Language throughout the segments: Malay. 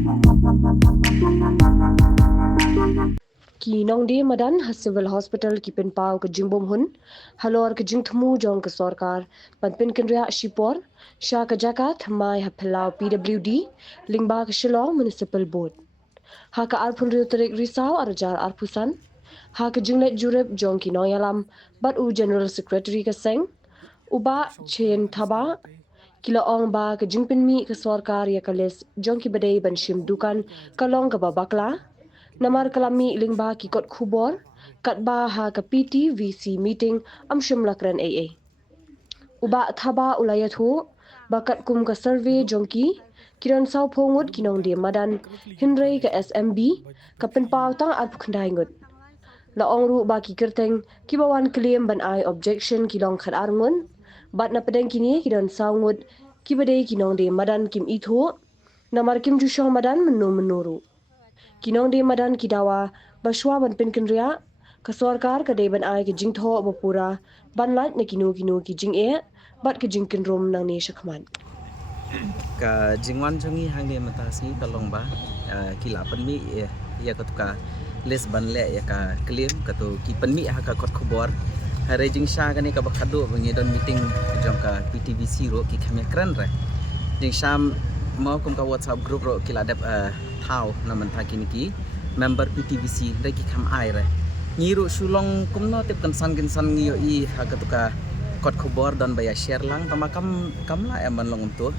Ki nongde madan ha civil hospital ki pin pau ke jingbom hun halor ke jingthmu jong ke sarkar panpin kenria shipor sha ke jakat mai ha phelau PWD lingba ke Shillong municipal board ha ka arpun rioterik risau arjar arpusan ha ke jinglet jurep jong ki noyalam bat u general secretary ke seng uba chen thaba kila ong ba ke jingpin mi ke sarkar ya kales jong ki badai ban shim dukan kalong ke babakla namar kalami lingba ki kot khubor katba ha ka PTVC meeting amshim lakran AA uba thaba ulayathu bakat kum ka survey jongki kiran saw phongut kinong de madan hinrei ka SMB ka penpaw tang at khandai ngut la ongru ba ki kerteng ki bawan claim ban ai objection kilong khat arngun bat na pedeng kini kiran saw ngut ki bade kinong de madan kim itho namar kim ju shong madan menuru kinong de madan kidawa baswa ban pen kenria ka sarkar ka de ban ai ki jingtho bapura ban lat na kinu ki jing e bat ki jing kin rom nang ne shakman ka jingwan jongi hangde matasi kalong ba kila penmi ya ka les ban le ya ka claim ka to ki penmi ha ka kot khobor hare jing sha ka ni ka bakhado bangi don meeting jong ka PTVC ro ki khamya kran re jing sham mo kum ka WhatsApp group ro kila dep thau na man tha kini ki member PTVC re ki kham ai re ni ro sulong kum no tip kan san ngi yo I ha ka to ka kot khobor don baya share lang tama kam la ya man long to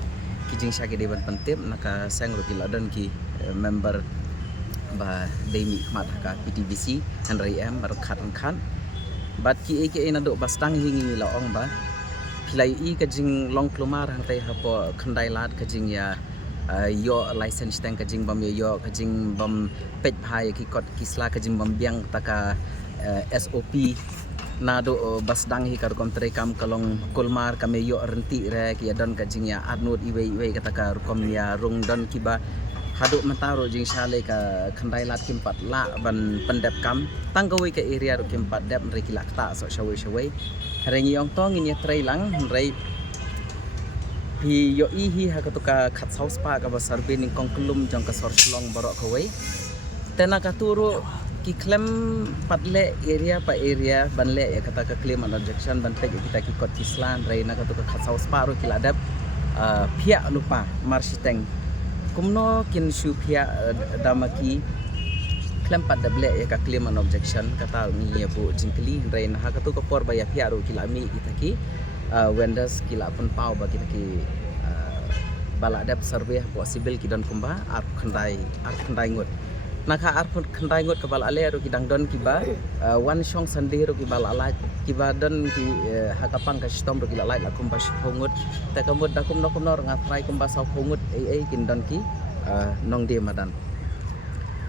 kijing syaki dewan pentip naka sang ro kila don ki member ba demi khmat ka PTVC Henry M bar khat khan bat ki eke ina do bastang hingi la ong ba pilai I ka jing long klumar hang tai ha po khandai lat ka jing ya yo license tang ka jing bam yo ka jing bam pej phai ki kot kisla ka jing bam biang taka SOP na do basdang hi kar kom kam kalong kulmar kame yo renti re ki don ka jing ya adnot iwe kata ka kom ya rung don ki ba hadu mataro jing shale ka khandai lat kim pat la ban pendep kam tanggawi ka area ro kim pat dep re ki lakta so shawai rengi ong tong ini trai lang rei hi yo I hi ha ka to ka khat saus pa ka ba sarbe ning kong klum jong ka sor slong borok kawai tena ka turu ki claim patle area pa area banle ya kata ka claim an objection ban pe kita ki kot kislan reina ka to ka khasau sparo ki ladap phia lupa marsiteng kumno kin shu phia damaki claim pat dable ya ka claim an objection kata ni ya bu jingkli reina ha ka to ka por ba ya phia ro kilami itaki vendors kila pun pau ba kita ki bala dap survey possible ki don kumba ar khandai ngot naka arpun khandai ngot kabal ale ro kidang don kiba one shong sunday ro kibal ala kiba don ki hakapang ka stom ro kila lai la kumba shongut ta kamut da kumno ngat trai kumba saw khongut ai kin don ki nong de madan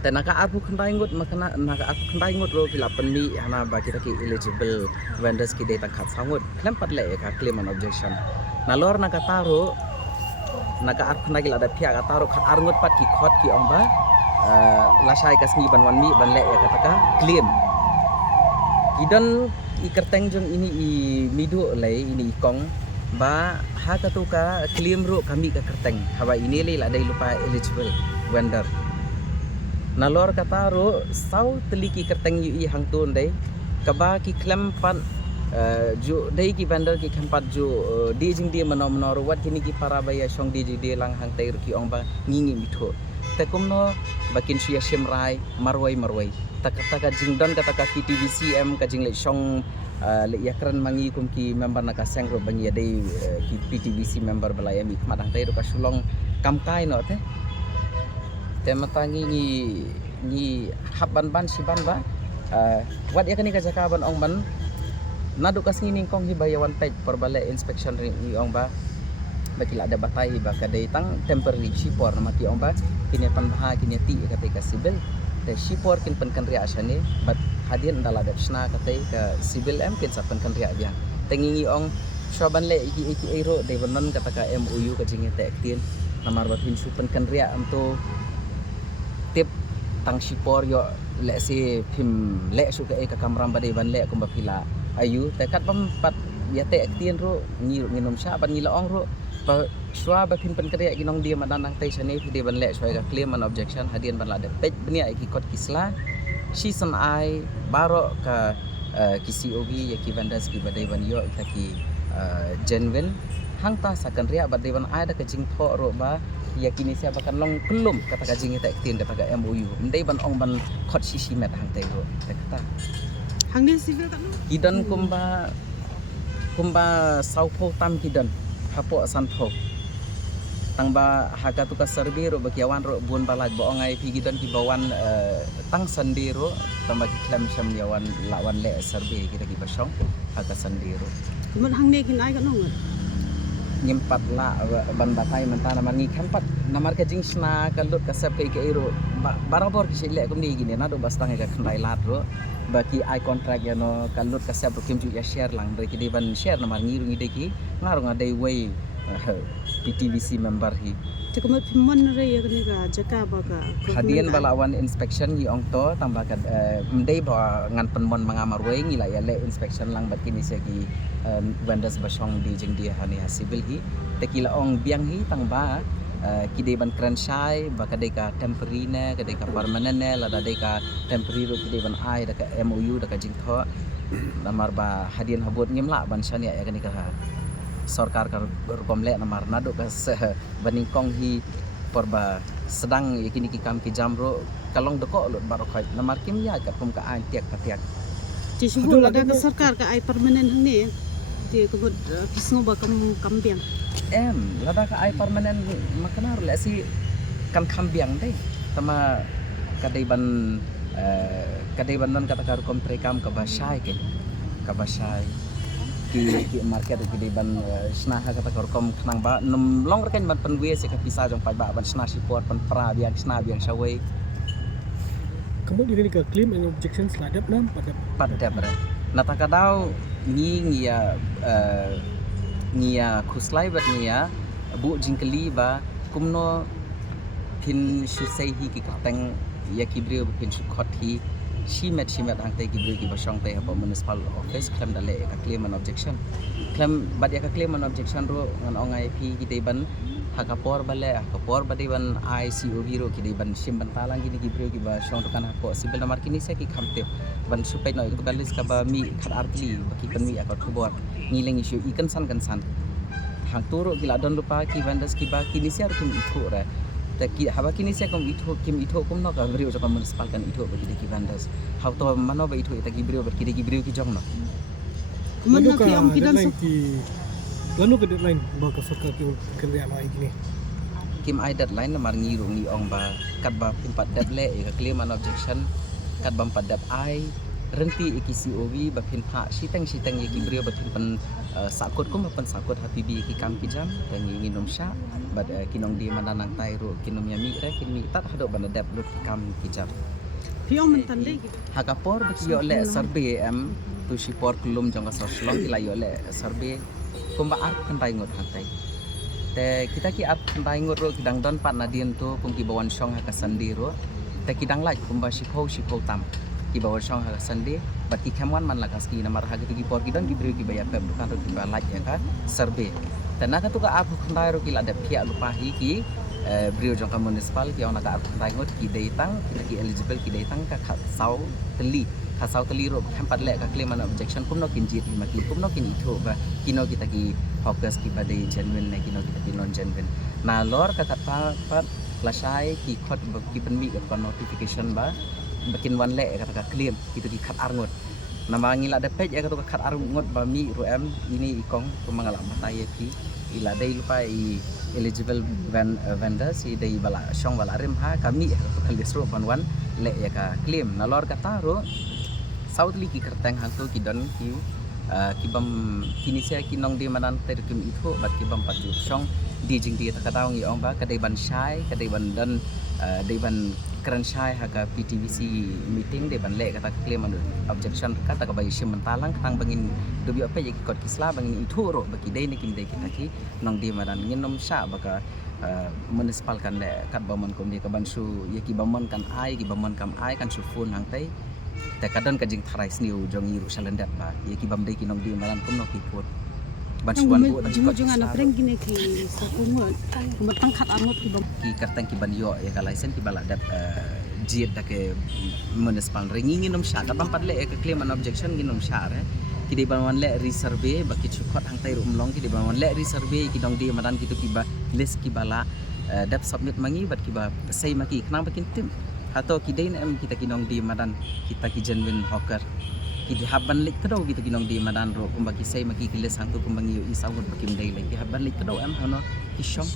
ta naka arpu khandai ngot makana naka arpu khandai ngot ro kila penmi hana ba kita ki eligible vendors ki data khat sangut klem pat le ka claim an objection nalor naka taro naka arpu khandai kila da phia ka taro khat arngot pat ki khot ki ongba lasai kasni ban mi ban le ya kataka claim idon I kerteng jong ini I midu le ini kong ba ha katuka claim ro kami ka kerteng hawa ini le la dai lupa eligible vendor nalor kata ro sau teliki kerteng yu I hang tun dai kaba ki claim pan ju dai ki vendor ki khampat ju di jing dia menor wat kini ki para baya song di lang hang tai ki ong ba ngingi mitho te kumno bakin suya shimrai marwai taka jing don kata ka PTVC M ka jing le shong le yakran mangi kum ki member naka sengro bangi dei ki PTVC member balai mi khmat hang tai ro ka sulong kam kai no te matangi ni haban ban siban ba wat yakani ka jaka ban ong ban nadu kasni ning kong hibayawan pej per balai inspection ni ong ba bakila ada batai ba kadai tang temporary shipor maki ong ba kini pan baha kini ti ketika sibil te shipor kin pan kan ria asane bat hadian dala dapsna katai ka sibil em kin sapan kan ria dia tengingi ong shoban le iki ero de banon kata ka MOU ka jinge te aktien namar bat hin supan kan ria amto tip tang shipor yo le si phim le su ka ka kamram bade ban le kum bapila ayu te kat pam pat ya te aktien ro ngi nginom sha ban ngi laong ro Shua bapin pen kerja kinong dia madan nang tai chani dia ban le shoi ga claim an objection hadian ban la de pej benia ki kot kisla shi sam ai baro ka ki COV ya ki vendors ki badai ban yo ta ki genuine hang ta sakan ria badai ban ai da ka jing tho ro ba ya kini sia bakan long kelum kata ka jing ta tin kata ka MOU ndai ban ong ban khot shi met hang tai ro ta kata hang ni civil tak no kidan kumba saupo tam kidan hapo santo tangba haga tuka survey ro bakiawan ro bun balaj bo ngai pi gidan ki bawan tang sandiro tamba ki klam syam yawan lawan le survey kita ki basong haga sandiro kemudian hang ni kin ai kan nong nyempat la ban batai mentana mangi kampat namar ka jingsna kalut kasap kai ke ro barabor ki sile kum ni gini na do bastang ka khandai lat ro baki ai contract ya no kalut kasap ro kim ju ya share lang re ki de ban share namar ngiru ngi de ki ngarung adai way PTVC member hi cakap pimon re ya kan ka jaka ba ka hadian balawan inspection hi ong to tambah kan mendai ba ngan penmon mangamar we ngila ya le inspection lang bat kini segi vendors basong di jeng dia hani hasibil hi tekila ong biang hi tangba kide ban kranshai ba kadai ka temporary ne kadai ka permanent ne la dadai ka temporary ro kide ban ai da ka MOU da ka jing tho namar ba hadian habot ngimla ban shania ya kan ka सरकार का रुपम ले नमार नाडो का बनिंग कोंग ही परबा sedang yakini ki kam ki jamro kalong deko lot baro khai namar kim ya ka pum ka an tiak ka tiak ci sibul ada ka sarkar ka ai permanent hang ni ti ko kisngo ba kam biang lada ka ai permanent makana le si kan kambiang deh tama kadai ban non kata ka rukom prekam ka basai ka basai ki market ki ban snaha kata korkom khnang ba num long rekan ban penwe se ka pisa jong pai ba ban sna support pan pra biang sna biang shawai kamu diri ka claim and objections ladap nam pada bre nata kadau ngia khuslai bat ngia bu jingkeli ba kumno pin shusei hi ki kateng ya kibre pin shukhot hi shimet hang te gibre ki basong te apa municipal office claim dale ka claim an objection claim bad ya ka claim an objection ro ngan ongai pi ki te ban hakapor bale hakapor bade ban ICOV ro ki te ban sim ban talang gini gibre ki basong to kan hapo sibil namar kini se ki khamte ban supai no to kalis ka ba mi khat artli baki pan mi akot khobor ngileng issue ikan san hang turo ki ladon lupa ki vendors ki ba kini se kim itho ra ki haba kini se kom itho kim itho kom no ka brio japa municipal kan itho bagi ki vendors how to mano ba itho ita ki brio ki jong no kemudian ki om kidan lalu ke deadline ba ka sarkar ki kerja mai gini kim ai deadline namar ngiru ni ong ba kat ba pimpat deadle ka claim an objection kat ba empat dat ai renti ki COV ba pin pha siteng ye ki brio ba pin pan sakut kum pan sakut habibi ki kam ki jam tang nginom sha bad kinong di mananang tai ro kinom yami re kin mi tat hado ban adapt lut kam ki jam pi om tan dei hakapor ba ki yo le survey tu sipor kulum jong ka soslong ila yo le survey kumba art kan tai ngot hantai te kita ki art kan tai ngot ro kidang don pat nadien tu kum ki bawan song ha ka sandi ro te kidang lai kumba shipho tam ki bawan song ha sandi bat ki khamwan man la kaski namar ha ki por kidang ki bri ki baya pem dukan ro ki ba like ya ka survey tenaga tu ka apu khandai ro ki la de phia lupa hi ki brio jong ka municipal ki ona ka apu khandai ngot ki deitang ki eligible ki deitang ka khasau teli ro khampat le ka claim an objection kumno kin jit ma ki kumno kin itho ba kino kita ki focus ki bade genuine ne kino kita ki non genuine na lor ka kata pat lasai ki khot ki penmi ka notification ba bakin wan le kata ka claim itu ki khat arngot nama ngila de page ka to ka khat arngot ba mi ro em ini ikong kumangala batai pi ila dei lupa I eligible vendor si dei bala song bala rem ha kami to kalis ro ban wan le ya ka claim na lor kata ro Southly ki kerteng hang tu ki don ki bam kini sia ki nong di manan ter kim itho bat ki bam pat song di jing di ta taw ngi ong ba ka dei ban shai ka dei ban dan dei ban kran shai ha ka PTVC meeting dei ban le ka ta claim an objection ka ta ka bai sim talang tang bangin do bi apa ye ki kot kisla bangin itho ro ba ki dei ni kim dei ki ta ki nong di manan nginom sha ba ka municipal kan le kat baman kom di ka ban su ye ki baman kan ai ki baman kam ai kan su phun hang taiแต่ kadang ka jing tharai sniu jong iru salandat ba ye ki bam dei ki nong di malan kum no ki put bancuan bu Yang jenguk jangan apa yang gini ki sekumut, tangkat amut ki bang. ki kartang ki ban yo ya kalai sen ki bala dat jiet da ke municipal ringi nginom sha ka bampat le ke claim an objection nginom sha re ki di ban le resurvey ba ki chukot hang tai rumlong ki di ban le resurvey ki dong di madan ki tu ki ba list ki bala dat submit mangi bat ki ba sei maki kenapa kin tim atau ki dein em kita kinong di madan kita ki genuine hawker ki di haban lik kedo gitu kinong di madan ro kumbaki sei maki ki list hang tu kumbangi yo isagut bakim dei le ki haban lik kedo em hono ki shom